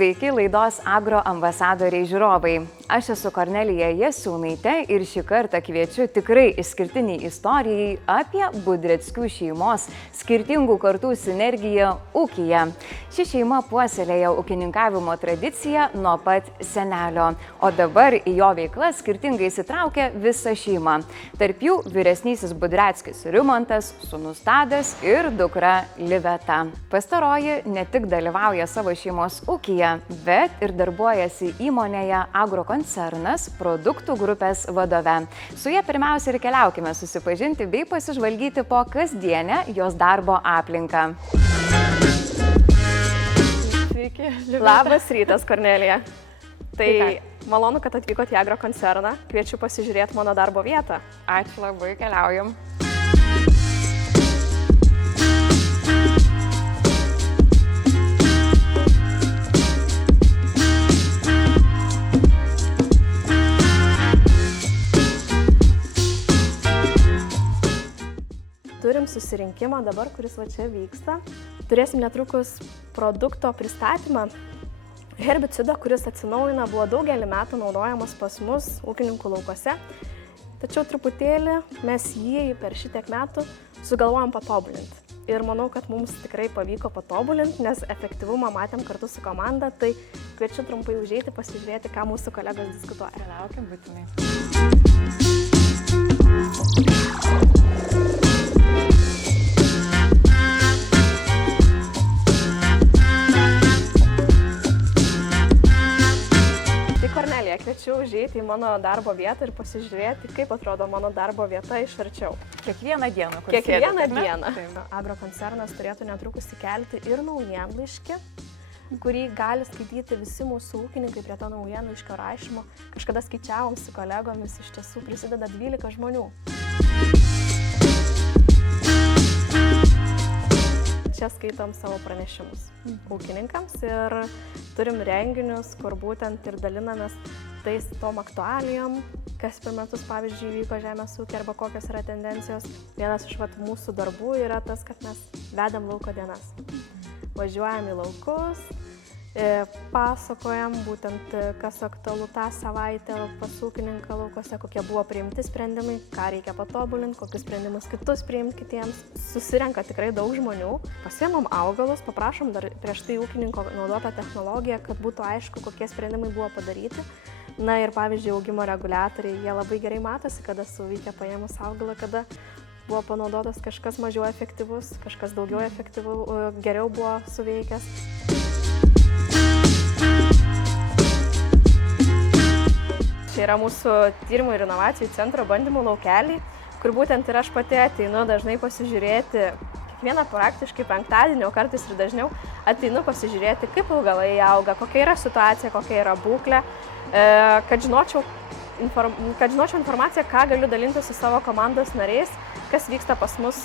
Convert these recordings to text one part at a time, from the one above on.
Sveiki laidos Agro ambasadoriai žiūrovai. Aš esu Kornelija Jasiūnaitė ir šį kartą kviečiu tikrai išskirtiniai istorijai apie Budreckių šeimos skirtingų kartų sinergiją ūkyje. Ši šeima puoselėja ūkininkavimo tradiciją nuo pat senelio, o dabar į jo veiklą skirtingai įsitraukia visa šeima. Tarp jų vyresnysis Budreckis Rimantas, sūnus Tadas ir dukra Liveta. Pastaroji ne tik dalyvauja savo šeimos ūkyje, bet ir darbuojasi įmonėje Agrokoncernas produktų grupės vadove. Su ja pirmiausia ir keliaukime susipažinti bei pasižvalgyti po kasdienę jos darbo aplinką. Sveiki. Labas rytas, Kornelija. Tai malonu, kad atvykote į Agrokoncerną. Kviečiu pasižiūrėti mano darbo vietą. Ačiū labai, keliaujam. Turim susirinkimą dabar, kuris va čia vyksta. Turėsim netrukus produkto pristatymą. Herbicido, kuris atsinaujina, buvo daugelį metų naudojamas pas mus ūkininkų laukuose. Tačiau truputėlį mes jį per šitiek metų sugalvojom patobulinti. Ir manau, kad mums tikrai pavyko patobulinti, nes efektyvumą matėm kartu su komanda. Tai kviečiu trumpai užeiti, pasižiūrėti, ką mūsų kolegos diskutuoja. Keliaukim būtinai. Kornelija, kviečiu užeiti į mano darbo vietą ir pasižiūrėti, kaip atrodo mano darbo vieta iš arčiau. Kiekvieną dieną. Kiekvieną dieną. Agrokoncernas turėtų netrukus įkelti ir naujienlaiškį, kurį gali skaityti visi mūsų ūkininkai prie to naujienlaiškio rašymo. Kažkada skaičiavom su kolegomis, iš tiesų prisideda 12 žmonių. Čia skaitom savo pranešimus ūkininkams ir turim renginius, kur būtent ir dalinamės tais tom aktualijom, kas per metus, pavyzdžiui, vyko žemės ūkį arba kokios yra tendencijos. Vienas iš mūsų darbų yra tas, kad mes vedam lauko dienas. Važiuojam į laukus, pasakojam būtent, kas aktualu tą savaitę pas ūkininką laukose, kokie buvo priimti sprendimai, ką reikia patobulinti, kokius sprendimus kitus priimti kitiems. Susirenka tikrai daug žmonių, pasiemam augalus, paprašom dar prieš tai ūkininko naudotą technologiją, kad būtų aišku, kokie sprendimai buvo padaryti. Na ir pavyzdžiui, augimo reguliatoriai, jie labai gerai matosi, kada suveikia paėmus augalą, kada buvo panaudotas kažkas mažiau efektyvus, kažkas daugiau geriau buvo suveikęs. Čia yra mūsų tyrimų ir inovacijų centro bandymų laukeliai, kur būtent ir aš pati ateinu dažnai pasižiūrėti, kiekvieną praktiškai penktadienį, o kartais ir dažniau, ateinu pasižiūrėti, kaip augalai auga, kokia yra situacija, kokia yra būklė, kad žinočiau informaciją, ką galiu dalinti su savo komandos nariais, kas vyksta pas mus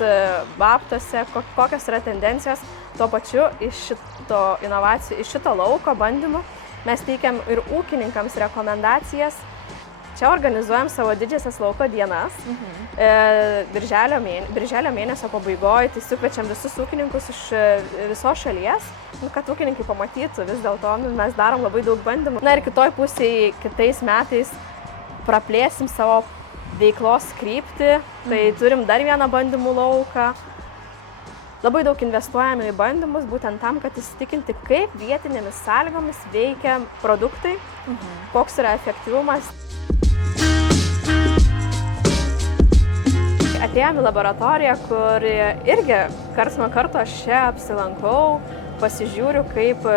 babtuose, kokios yra tendencijos. Tuo pačiu iš šito lauko bandymų mes teikiam ir ūkininkams rekomendacijas. Čia organizuojam savo didžiasias lauko dienas. Birželio mėnesio pabaigoje tai sukviečiam visus ūkininkus iš visos šalies, kad ūkininkai pamatytų, vis dėlto mes darom labai daug bandymų. Na ir kitoj pusėje kitais metais praplėsim savo veiklos kryptį, tai turim dar vieną bandymų lauką. Labai daug investuojame į bandymus, būtent tam, kad įsitikinti, kaip vietinėmis sąlygomis veikia produktai, koks yra efektyvumas. Atėjome į laboratoriją, kur irgi karts nuo karto aš čia apsilankau, pasižiūriu, kaip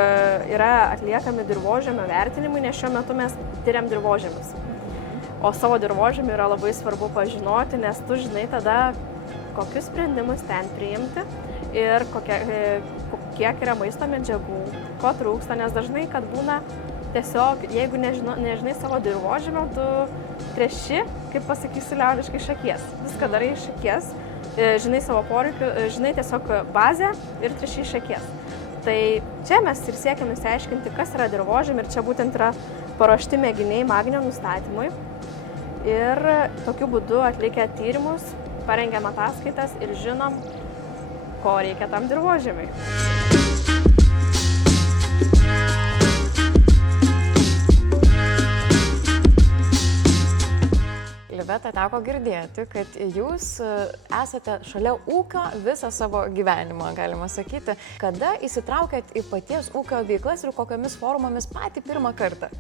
yra atliekami dirvožemio vertinimai, nes šiuo metu mes tyriam dirvožemius. O savo dirvožemį yra labai svarbu pažinoti, nes tu žinai tada, kokius sprendimus ten priimti ir kiek yra maisto medžiagų, ko trūksta, nes dažnai, kad būna tiesiog, jeigu nežinai savo dirvožemio, tu treši, kaip pasakysiu liaudiškai, šakies. Viską darai iš šakies, žinai savo poreikių, žinai tiesiog bazę ir treši iš šakies. Tai čia mes ir siekiam išsiaiškinti, kas yra dirvožemė ir čia būtent yra paruošti mėginiai magnio nustatymui. Ir tokiu būdu atlikę tyrimus, parengėm ataskaitas ir žinom, ko reikia tam dirvožemiui. Liveta, teko girdėti, kad jūs esate šalia ūkio visą savo gyvenimą, galima sakyti. Kada įsitraukėt į paties ūkio veiklas ir kokiamis formomis patį pirmą kartą?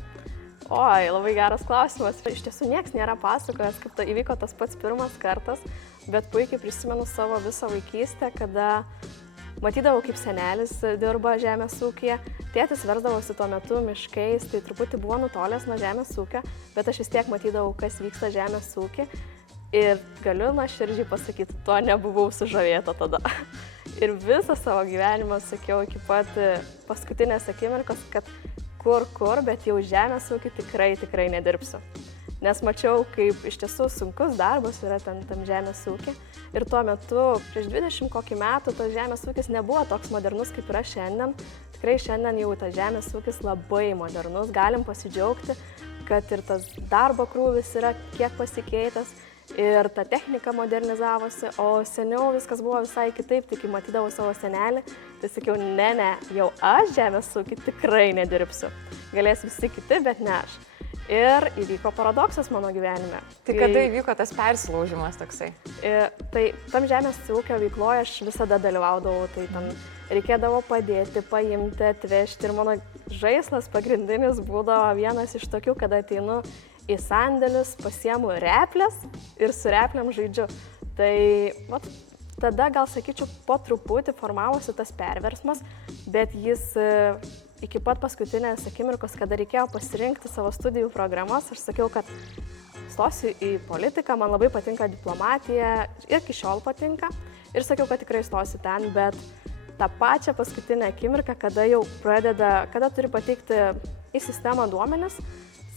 Oi, labai geras klausimas. Iš tiesų nieks nėra pasakojęs, kaip įvyko tas pats pirmas kartas, bet puikiai prisimenu savo visą vaikystę, kada matydavau, kaip senelis dirba žemės ūkyje. Tėtis versdavosi tuo metu miškais, tai truputį buvo nutolęs nuo žemės ūkio, bet aš vis tiek matydavau, kas vyksta žemės ūky. Ir galiu nuoširdžiai pasakyti, tuo nebuvau sužavėta tada. Ir visą savo gyvenimą sakiau iki pat paskutinės akimirkos, kad kur, bet jau žemės ūkį tikrai nedirbsiu. Nes mačiau, kaip iš tiesų sunkus darbas yra tam žemės ūkį. Ir tuo metu, prieš 20 kokį metų, tas žemės ūkis nebuvo toks modernus, kaip yra šiandien. Tikrai šiandien jau tas žemės ūkis labai modernus. Galim pasidžiaugti, kad ir tas darbo krūvis yra kiek pasikeitęs. Ir ta technika modernizavosi, o seniau viskas buvo visai kitaip, tik kai matydavau savo senelį, tai sakiau, ne, jau aš žemės ūkį tikrai nedirbsiu. Galės visi kiti, bet ne aš. Ir įvyko paradoksas mano gyvenime. Tai kada įvyko tas persilaužimas toksai? Tai tam žemės ūkio veikloje aš visada dalyvaudavau, tai tam reikėdavo padėti, paimti, atvežti. Ir mano žaislas pagrindinis būdavo vienas iš tokių, kada ateinu į sandėlius, pasiemu replės ir su repliam žaidžiu. Tai tada gal sakyčiau, po truputį formavosi tas perversmas, bet jis iki pat paskutinės akimirkos, kada reikėjo pasirinkti savo studijų programas, aš sakiau, kad stosiu į politiką, man labai patinka diplomatija ir iki šiol patinka. Ir sakiau, kad tikrai stosiu ten, bet tą pačią paskutinę akimirką, kada turi pateikti į sistemą duomenis,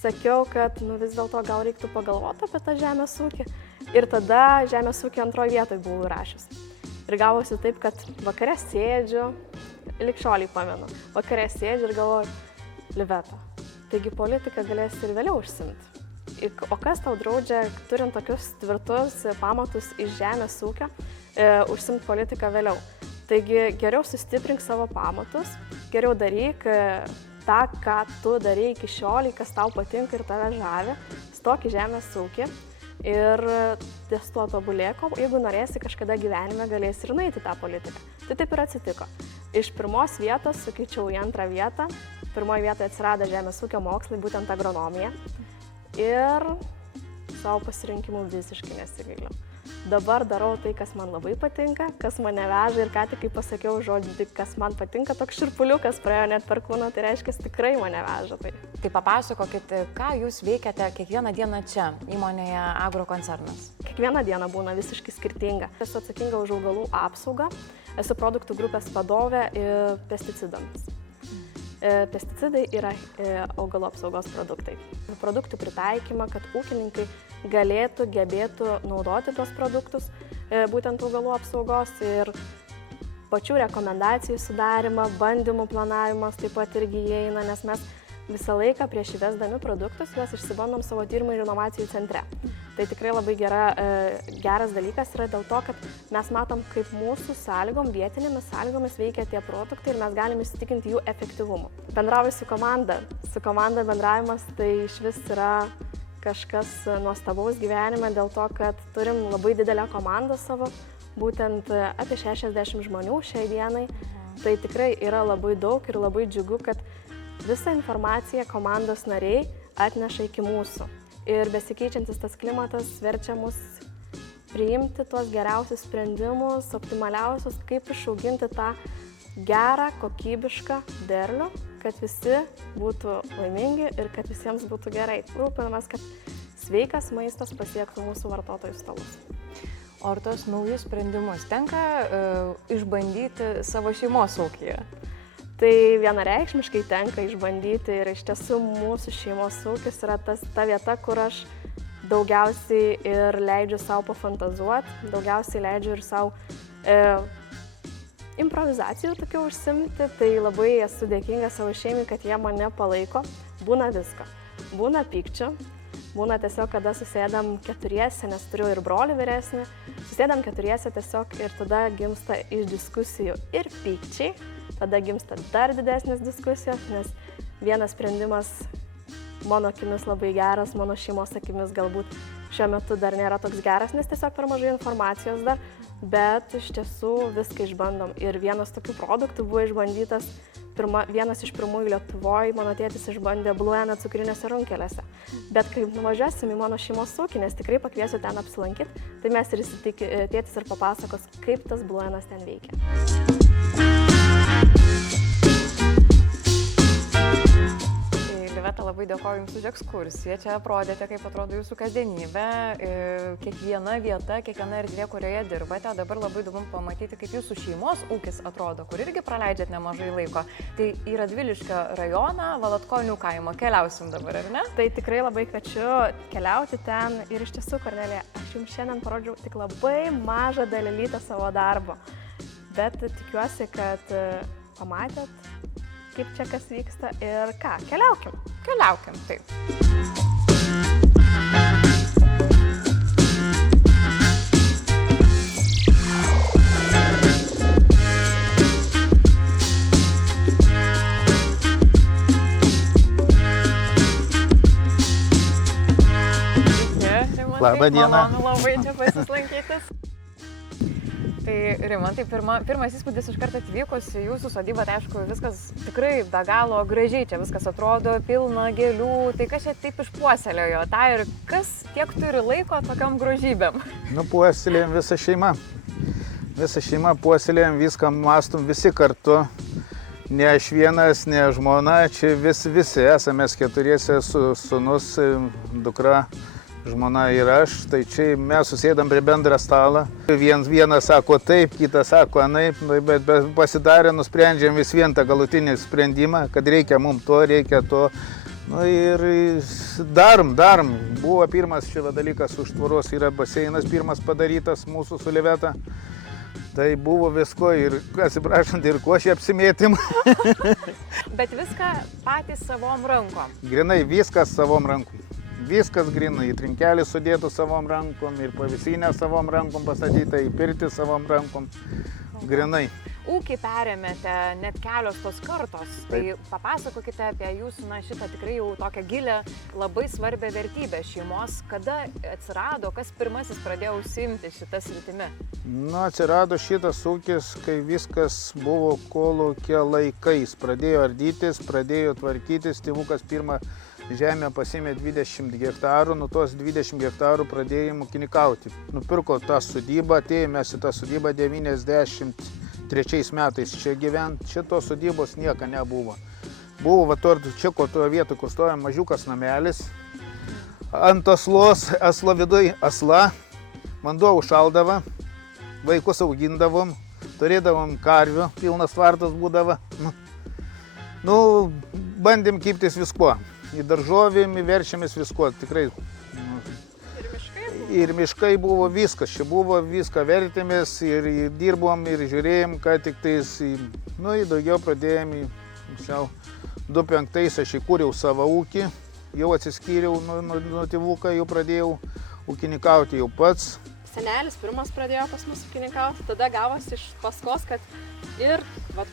sakiau, kad vis dėlto gal reiktų pagalvoti apie tą žemės ūkį. Ir tada žemės ūkį antroje vietoje buvau įrašęs. Ir gavosi taip, kad vakare sėdžiu, lig šioliai pamenu, vakare sėdžiu ir galvoju, Liveta, taigi politiką galėsi ir vėliau užsimti. O kas tau draudžia, turint tokius tvirtus pamatus iš žemės ūkio, užsimti politiką vėliau? Taigi geriau sustiprink savo pamatus, geriau daryk tą, ką tu darai iki šiolei, kas tau patinka ir tave žavi, stok į žemės ūkį ir ties tuo tobulėk, jeigu norėsi kažkada gyvenime galėsi ir nueiti tą politiką. Tai taip ir atsitiko. Iš pirmos vietos, sakyčiau, į antrą vietą. Pirmoje vietoje atsirado žemės ūkio mokslai, būtent agronomija. Ir savo pasirinkimų visiškai nesigailiu. Dabar darau tai, kas man labai patinka, kas mane veža ir ką tik, kaip pasakiau žodžiu, kas man patinka, toks širpuliukas praėjo net per kūną, tai reiškia, tikrai mane veža tai. Tai papasakokit, ką jūs veikiate kiekvieną dieną čia, įmonėje Agrokoncernas? Kiekviena diena būna visiškai skirtinga. Esu atsakinga už augalų apsaugą, esu produktų grupės vadovė pesticidams. Pesticidai yra augalų apsaugos produktai. Produktų pritaikymą, kad ūkininkai gebėtų naudoti tos produktus, būtent augalų apsaugos ir pačių rekomendacijų sudarimą, bandymų planavimas taip pat irgi įeina, nes mes visą laiką prieš įvesdami produktus juos išsibandom savo tyrimų ir inovacijų centre. Tai tikrai labai geras dalykas yra dėl to, kad mes matom, kaip mūsų sąlygom, vietinėmis sąlygomis veikia tie produktai ir mes galime įsitikinti jų efektyvumu. Bendrauju su komanda. Su komanda bendravimas tai iš vis yra kažkas nuostabaus gyvenime dėl to, kad turim labai didelę komandą savo, būtent apie 60 žmonių šiai dienai. Tai tikrai yra labai daug ir labai džiugu, kad visą informaciją komandos nariai atneša iki mūsų. Ir besikeičiantis tas klimatas verčia mus priimti tuos geriausius sprendimus, optimaliausius, kaip išauginti tą gerą, kokybišką derlių, kad visi būtų laimingi ir kad visiems būtų gerai. Rūpinamės, kad sveikas maistas pasiektų mūsų vartotojų stalus. O ar tos naujus sprendimus tenka išbandyti savo šeimos ūkyje? Tai vienareikšmiškai tenka išbandyti ir iš tiesų mūsų šeimos ūkis yra ta vieta, kur aš daugiausiai ir leidžiu savo pafantazuoti, daugiausiai leidžiu ir savo improvizacijų tokių užsimti, tai labai esu dėkinga savo šeimai, kad jie mane palaiko. Būna visko. Būna pykčių, būna tiesiog, kada susėdam keturiese, nes turiu ir brolį vyresnį, susėdam keturiese tiesiog ir tada gimsta iš diskusijų ir pykčiai, tada gimsta dar didesnės diskusijos, nes vienas sprendimas mano akimis labai geras, mano šeimos akimis galbūt šiuo metu dar nėra toks geras, nes tiesiog per mažai informacijos dar, bet iš tiesų viską išbandom. Ir vienas tokių produktų buvo išbandytas, vienas iš pirmųjų Lietuvoje, mano tėtis išbandė Blueną cukrinėse runkelėse. Bet kai nuvažiuosim į mano šeimos ūkį, nes tikrai pakviesiu ten apsilankyti, tai mes ir tėtis ir papasakos, kaip tas Bluenas ten veikia. Liveta, labai dėkoju Jums už ekskursiją. Čia aprodėte, kaip atrodo Jūsų kasdienybė, kiekviena vieta, kiekviena erdvė, kurioje dirbate. Dabar labai įdomu pamatyti, kaip Jūsų šeimos ūkis atrodo, kur irgi praleidžiat nemažai laiko. Tai į Radviliškio rajoną, Valatkonių kaimo. Keliausim dabar, ar ne? Tai tikrai labai kviečiu keliauti ten ir iš tiesų, Kornelija, aš Jums šiandien parodžiau tik labai mažą dalelytę savo darbo. Bet tikiuosi, kad pamatėt, kaip čia kas vyksta ir ką, keliaukim. Keliaukim, taip. Labą dieną. Malonu labai čia pasislankytis. Tai Rimantai, pirmas įspūdis iš karto atvykus į Jūsų sodybą, tai aišku, viskas tikrai be galo gražiai, čia viskas atrodo pilna gėlių, tai kas čia taip išpuoselėjo tą ir kas tiek turi laiko tokiom grožybėm? Nu, puoselėjom visą šeimą. Visą šeimą puoselėjom, viską mastom visi kartu. Ne aš vienas, ne žmona, čia visi esame keturiese, sūnus, dukra. Žmona ir aš, tai čia mes susėdam prie bendrą stalą. Vienas sako taip, kitas sako anaip, bet pasidarę nusprendžiam vis vien tą galutinį sprendimą, kad reikia mums to, reikia to. Nu ir darom. Buvo pirmas čia dalykas už tvoros, yra baseinas pirmas padarytas mūsų su Liveta. Tai buvo visko ir, atsiprašant, ir košė apsimėtim. Bet viską patys savom rankom. Grinai viskas savom rankom. Viskas grinai, į trinkelį sudėtų savom rankom, ir pavisinę savom rankom pastatytą, į pirtį savom rankom, grinai. Ūkį perėmėte net kelios tos kartos, tai papasakokite apie Jūsų šitą tikrai jau tokią gilę, labai svarbią vertybę šeimos. Kada atsirado, kas pirmasis pradėjo užsiimti šitą sritimi? Nu, atsirado šitas ūkis, kai viskas buvo kolūkio laikais. Pradėjo ardytis, pradėjo tvarkytis, tėvukas pirmą žemę pasimė 20 hektarų, nuo tos 20 hektarų pradėjom ūkininkauti. Nupirko tą sodybą, atėjome į tą sodybą 93 metais čia gyvent. Šitos sodybos nieko nebuvo. Buvo čia, toje vietoje, kur stoja mažiukas namelis. Ant aslos, aslo viduj asla, vanduo užšaldavo, vaikus augindavom, turėdavom karvių, pilnas tvartas būdavo. Nu, bandėm kiptis viskuo. Į daržovėm, verčiamės viskuo, tikrai. Ir miškai buvo? Ir miškai buvo viskas, čia buvo viską vertėmės ir dirbom ir žiūrėjom, ką tik tais, nu, į daugiau pradėjom, 2005 aš įkūriau savo ūkį, jau atsiskyriau nuo tėvuką, jau pradėjau ūkininkauti jau pats. Senelis pirmas pradėjo pas mus ūkininkauti, tada gavosi iš paskos, kad ir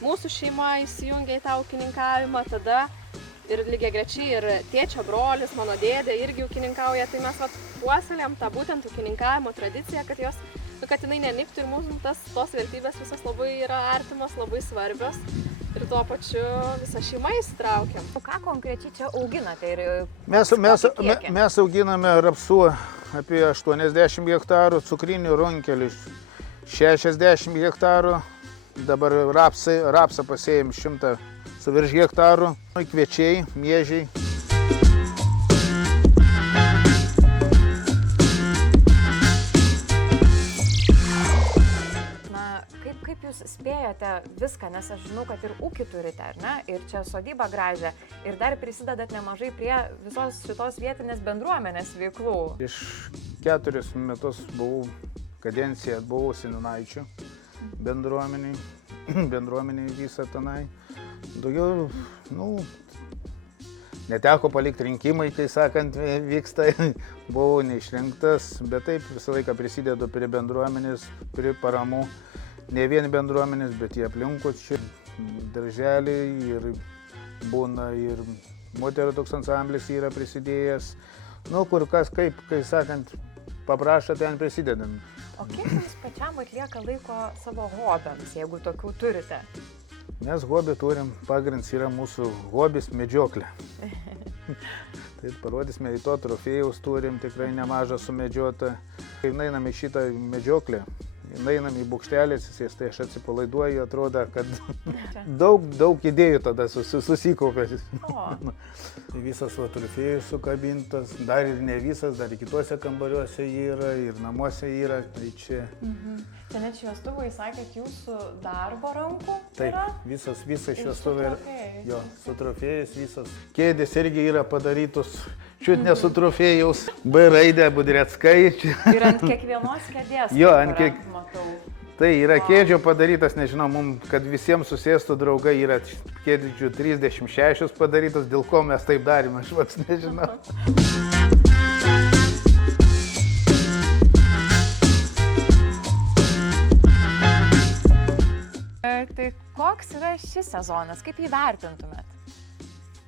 mūsų šeima įsijungė į tą ūkininkavimą, tada ir lygiagrečiai ir tėčio brolis, mano dėdė irgi ūkininkauja, tai mes puoselėjom tą būtent ūkininkavimo tradiciją, kad jinai nenyktų ir mums tos vertybės visas labai yra artimos, labai svarbios ir tuo pačiu visą šeimą įsitraukiam. O ką konkrečiai čia auginate? Mes auginame rapsų apie 80 hektarų, cukrinių runkelių 60 hektarų, dabar rapsą pasėjom 100 su virš hektarų, kviečiai, miežiai. Na, kaip jūs spėjate viską, nes aš žinau, kad ir ūkį turite, ar ne? Ir čia sodybą gražią, ir dar prisidedat nemažai prie visos šitos vietinės bendruomenės veiklų. Iš 4 metus buvau kadenciją, buvau seniūnaičių bendruomeniai visą tenai. Daugiau, neteko palikti rinkimai, kai sakant, vyksta, buvau neišrinktas, bet taip visą laiką prisidedu prie bendruomenės, prie paramų, ne vien bendruomenės, bet į aplinkų čia darželiai ir būna ir moterų toks ansamblis yra prisidėjęs. Nu, kur kas, kaip, kai sakant, paprašo, ten prisidedam. O kiek jums pačiam atlieka laiko savo hobiams, jeigu tokių turite? Mes hobį turim, pagrindas yra mūsų hobis medžioklė. Tai parodysime, į to trofėjus turim tikrai nemažą sumedžiotą. Kai einam į šitą medžioklę, einam į bukštelį atsisės, tai aš atsipalaiduoju, atrodo, kad daug idėjų tada susikaupė. Tai visas trofėjus sukabintas, dar ir ne visas, dar ir kitose kambariuose yra, ir namuose yra. Tai čia... Čia net šviestuvai, sakėt, jūsų darbo rankų taip, yra? Visas šviestuvai yra. Jo, su trofėjais visas. Kėdės irgi yra padarytos, čiut ne su trofėjaus. B raidę Budreckai. Ir ant kiekvienos kėdės. Jo, matau. Tai yra kėdžių padarytas, nežinau, kad visiems susėstų draugai, yra kėdžių 36 padarytas, dėl ko mes taip darėme, aš pats nežinau. Tai koks yra šis sezonas, kaip jį vertintumėt?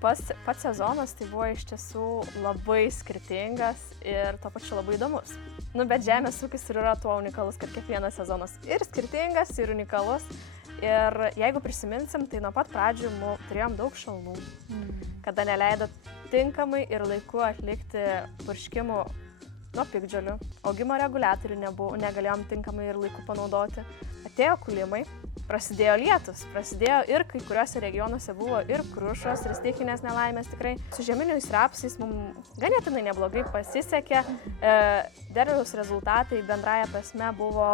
Pats sezonas tai buvo iš tiesų labai skirtingas ir tuo pačiu labai įdomus. Bet žemės ūkis ir yra tuo unikalus, kad kiekvienas sezonas ir skirtingas, ir unikalus. Ir jeigu prisiminsim, tai nuo pat pradžių turėjom daug šalnų, kada neleido tinkamai ir laiku atlikti purškimų nuo piktžolių. Augimo reguliatorių negalėjom tinkamai ir laiku panaudoti. Atėjo kulimai. Prasidėjo lietus, prasidėjo ir kai kuriuose regionuose buvo ir krušos, ir stichinės nelaimės tikrai. Su žieminiais rapsais mums ganėtinai neblogai pasisekė. Derliaus rezultatai bendraja prasme buvo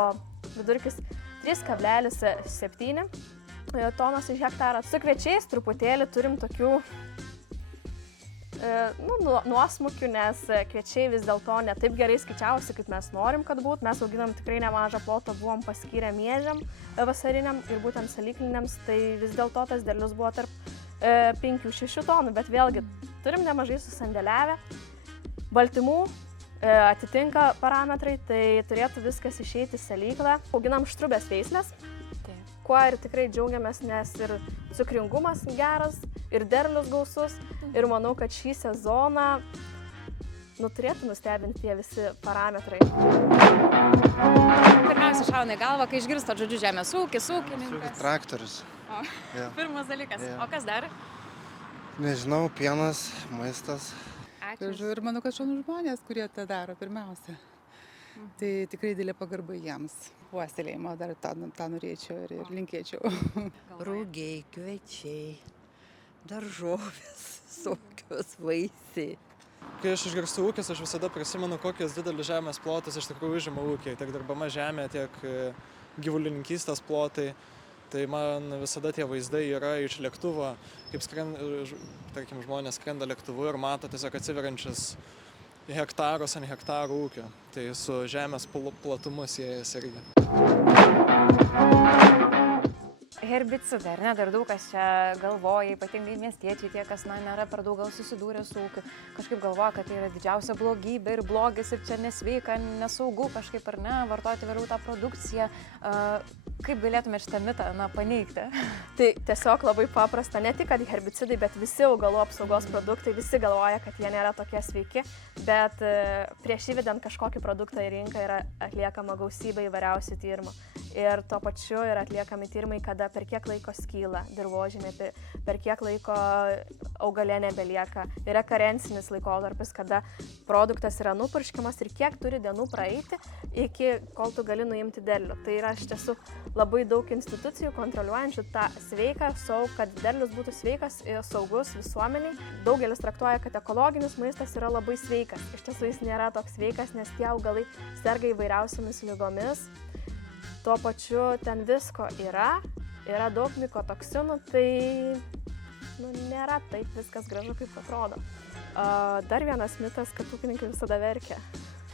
vidurkis 3,7 tonos iš hektarą. Su kviečiais truputėlį turim tokių nuosmukių, nes kviečiai vis dėlto ne taip gerai skaičiavosi, kaip mes norim, kad būtų. Mes auginam tikrai nemažą plotą, buvom paskyrę miežiam vasariniam ir būtent salykliniams, tai vis dėlto tas derlius buvo tarp 5-6 tonų, bet vėlgi turim nemažai susandėliavę. Baltymų atitinka parametrai, tai turėtų viskas išeiti salyklą. Auginam štrubės veislės, kuo ir tikrai džiaugiamės, nes ir cukringumas geras, ir derlius gausus. Ir manau, kad šį sezoną turėtų nustebinti tie visi parametrai. Pirmiausia, šauna į galvą, kai išgirstat žodžiu žemės ūkis, ūkininkas. Traktorius. Ja. Pirmas dalykas. Ja. O kas dar? Nežinau, pienas, maistas. Ačiū. Ir manau, kad šaunūs žmonės, kurie tą daro pirmiausia. Tai tikrai didelė pagarba jiems. Puoselėjimo dar tą norėčiau ir linkėčiau. Rūgiai, kviečiai, daržovės, visokios vaisiai. Kai aš išgirstu ūkis, aš visada prisimenu, kokios didelis žemės plotas iš tikrųjų užima ūkiai. Tiek dirbama žemė, tiek gyvulininkystės plotai. Tai man visada tie vaizdai yra iš lėktuvo, kaip tarkim, žmonės skrenda lėktuvu ir mato tiesiog atsiveriančius hektarus ant hektarų ūkio. Tai su žemės platumu siejasi irgi. Herbicidai, ar ne? Dar daug kas čia galvoja, ypatingai miestiečiai, tie, kas nėra per daug gal susidūrę su ūkiu, kažkaip galvoja, kad tai yra didžiausia blogybė ir blogis ir čia nesveika, nesaugu kažkaip ar ne, vartoti vėliau tą produkciją. Kaip galėtume šitą mitą paneigti? Tai tiesiog labai paprasta, ne tik kad herbicidai, bet visi augalų apsaugos produktai, visi galvoja, kad jie nėra tokie sveiki, bet prieš įvedant kažkokį produktą į rinką yra atliekama gausybė įvairiausių tyrimų. Ir tuo pačiu yra atliekami tyrimai, kada per kiek laiko skyla dirvožemė, per kiek laiko augalė nebelieka. Yra karencinis laikotarpis, kada produktas yra nupurškiamas ir kiek turi dienų praeiti, iki kol tu gali nuimti derlių. Tai yra iš tiesų labai daug institucijų kontroliuojančių tą sveiką, kad derlius būtų sveikas ir saugus visuomeniai. Daugelis traktuoja, kad ekologinis maistas yra labai sveikas. Iš tiesų jis nėra toks sveikas, nes tie augalai serga įvairiausiamis ligomis. Tuo pačiu ten visko yra daug mikotoksinų, tai nėra taip viskas gražu, kaip atrodo. Dar vienas mitas, kad ūkininkai visada verkia.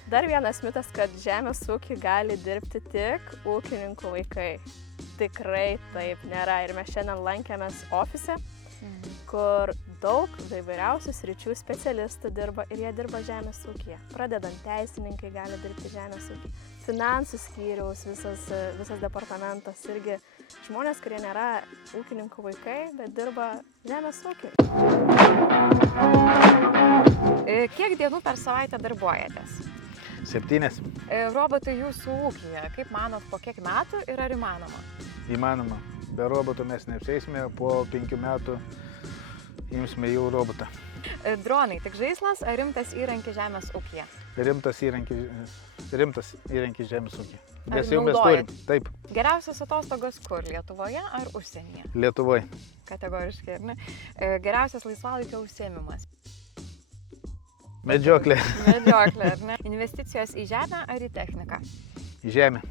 Dar vienas mitas, kad žemės ūkį gali dirbti tik ūkininkų vaikai. Tikrai taip nėra. Ir mes šiandien lankėmės ofise, kur daug įvairiausių sričių specialistų dirba ir jie dirba žemės ūkyje. Pradedant teisininkai gali dirbti žemės ūkyje. Finansų skyriaus visas departamentas irgi žmonės, kurie nėra ūkininkų vaikai, bet dirba žemės ūkyje. Kiek dienų per savaitę darbuojatės? 7. Robotai jūsų ūkyje, kaip manot, po kiek metų ir ar įmanoma? Įmanoma. Be robotų mes neapsėsime, po 5 metų imsime jau robotą. Dronai tik žaislas ar rimtas įrankis žemės ūkyje? Rimtas įrankis žemės ūkyje. Ar Mes jau mes turim. naudojat? Taip, Geriausios atostogos kur? Lietuvoje ar užsienyje? Lietuvoje. Kategoriškai, ar ne? Geriausias laisvalaikio užsiėmimas? Medžioklė. Medžioklė, ar ne? Investicijos į žemę ar į techniką? Žemė.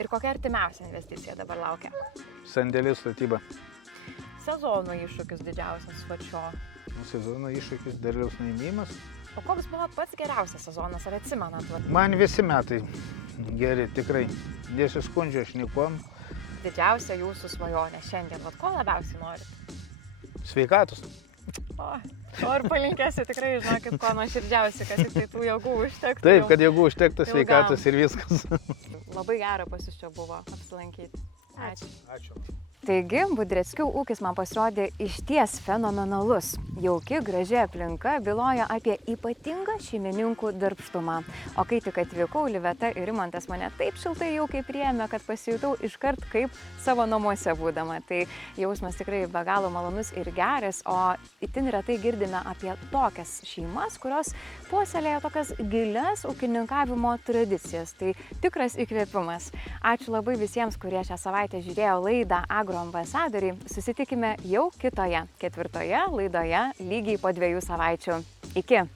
Ir kokia artimiausia investicija dabar laukia? Sandėlių statyba. Sezono iššūkis didžiausias šio. Sezono iššūkis derliaus nuėmimas. O koks buvo pats geriausias sezonas, ar atsimenat? Man visi metai geri, tikrai. Nesiskundžiu aš nikom. Didžiausia jūsų svajonė šiandien, vat ko labiausiai norit? Sveikatos. O ir palinkėsiu tikrai, žinokit, ko nuoširdžiausiai, kad tik tai tų jėgų užtektų. Taip, kad jeigu užtektų sveikatos ir viskas. Labai gera pas jūs čia buvo apsilankyti. Ačiū. Ačiū. Taigi, Budreckių ūkis man pasirodė išties fenomenalus. Jauki, graži aplinka byloja apie ypatingą šeimininkų darbštumą. O kai tik atvykau, Liveta ir Rimantas mane taip šiltai jaukiai priėmė, kad pasijutau iškart kaip savo namuose būdama. Tai jausmas tikrai be galo malonus ir geras, o itin retai girdime apie tokias šeimas, kurios puoselėja tokias gilias ūkininkavimo tradicijas. Tai tikras įkvėpimas. Ačiū labai visiems, kurie šią savaitę žiūrėjo laidą Agroambasadoriai. Susitikime jau kitoje, 4. laidoje lygiai po 2 savaičių. Iki!